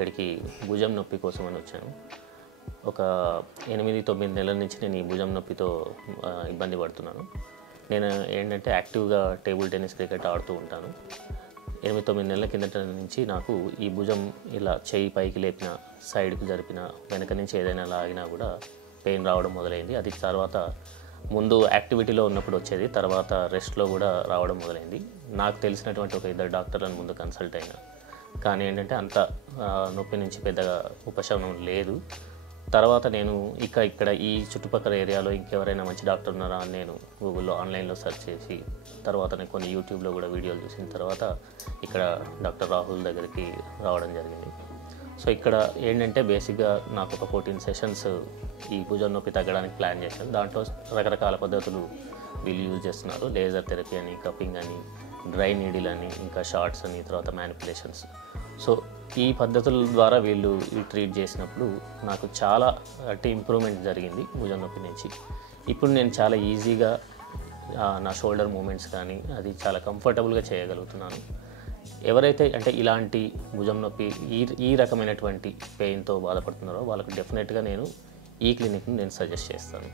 ఇక్కడికి భుజం నొప్పి కోసం అని వచ్చాను. ఒక 8-9 నెలల నుంచి నేను ఈ భుజం నొప్పితో ఇబ్బంది పడుతున్నాను. నేను ఏంటంటే యాక్టివ్గా టేబుల్ టెన్నిస్, క్రికెట్ ఆడుతూ ఉంటాను. 8-9 నెలల కిందట నుంచి నాకు ఈ భుజం ఇలా చెయ్యి పైకి లేపిన, సైడ్కి జరిపిన, వెనక నుంచి ఏదైనా లాగినా కూడా పెయిన్ రావడం మొదలైంది. అది తర్వాత ముందు యాక్టివిటీలో ఉన్నప్పుడు వచ్చేది, తర్వాత రెస్ట్లో కూడా రావడం మొదలైంది. నాకు తెలిసినటువంటి ఒక 2 డాక్టర్లను ముందు కన్సల్ట్ అయినా, కానీ ఏంటంటే అంత నొప్పి నుంచి పెద్దగా ఉపశమనం లేదు. తర్వాత నేను ఇక్కడ ఈ చుట్టుపక్కల ఏరియాలో ఇంకెవరైనా మంచి డాక్టర్ ఉన్నారా అని నేను గూగుల్లో, ఆన్లైన్లో సెర్చ్ చేసి, తర్వాత నేను కొన్ని యూట్యూబ్లో కూడా వీడియోలు చూసిన తర్వాత ఇక్కడ డాక్టర్ రాహుల్ దగ్గరికి రావడం జరిగింది. సో ఇక్కడ ఏంటంటే బేసిక్గా నాకు ఒక 14 సెషన్స్ ఈ భుజం నొప్పి తగ్గడానికి ప్లాన్ చేశాను. దాంట్లో రకరకాల పద్ధతులు వీళ్ళు యూజ్ చేస్తున్నారు. లేజర్ థెరపీ అని, కప్పింగ్ అని, డ్రై నీడిల్ అని, ఇంకా షార్ట్స్ అని, తర్వాత మ్యానిపులేషన్స్. సో ఈ పద్ధతుల ద్వారా వీళ్ళు ట్రీట్ చేసినప్పుడు నాకు చాలా ఇంప్రూవ్మెంట్ జరిగింది భుజం నొప్పి నుంచి. ఇప్పుడు నేను చాలా ఈజీగా నా షోల్డర్ మూమెంట్స్ కానీ అది చాలా కంఫర్టబుల్గా చేయగలుగుతున్నాను. ఎవరైతే అంటే ఇలాంటి భుజం నొప్పి ఈ రకమైనటువంటి పెయిన్తో బాధపడుతున్నారో వాళ్ళకు డెఫినెట్గా నేను ఈ క్లినిక్ని నేను సజెస్ట్ చేస్తాను.